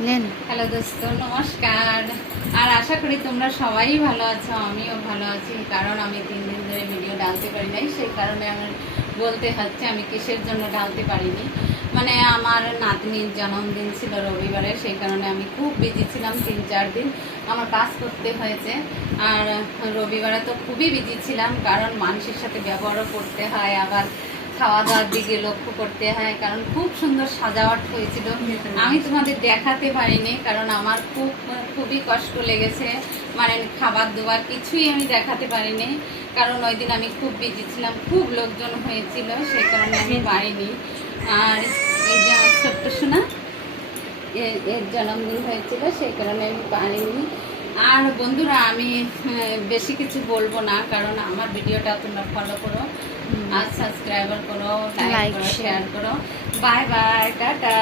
Hello দোস্ত, নমস্কার। আর আশা করি তোমরা সবাই ভালো আছো, আমিও ভালো আছি। কারণ আমি 3 দিন ধরে ভিডিও ডালতে পারি নাই, সেই কারণে আমার বলতে হচ্ছে আমি কিসের জন্য ডালতে পারিনি। মানে আমার নাতনির জন্মদিন ছিল রবিবারে, সেই কারণে আমি খুব বিজি ছিলাম। 3-4 দিন আমার কাজ করতে হয়েছে। আর রবিবারে তো খুবই বিজি ছিলাম, কারণ মানুষের সাথে ব্যবহারও করতে হয়, আবার খাওয়া দাওয়ার দিকে লক্ষ্য করতে হয়। কারণ খুব সুন্দর সাজাওয়াট হয়েছিল, আমি তোমাদের দেখাতে পারিনি কারণ আমার খুবই কষ্ট লেগেছে। মানে খাবার দাবার কিছুই আমি দেখাতে পারিনি, কারণ ওই দিন আমি খুব বিজি ছিলাম, খুব লোকজন হয়েছিল, সেই কারণে আমি পারিনি। আর এই যে আমার ছোট্ট সোনা, এর জন্মদিন হয়েছিল, সেই কারণে আমি পারিনি। আর বন্ধুরা, আমি বেশি কিছু বলবো না, কারণ আমার ভিডিওটা তোমরা ফলো করো আর সাবস্ক্রাইবার করো, লাইক করো, শেয়ার করো। Bye bye, tata.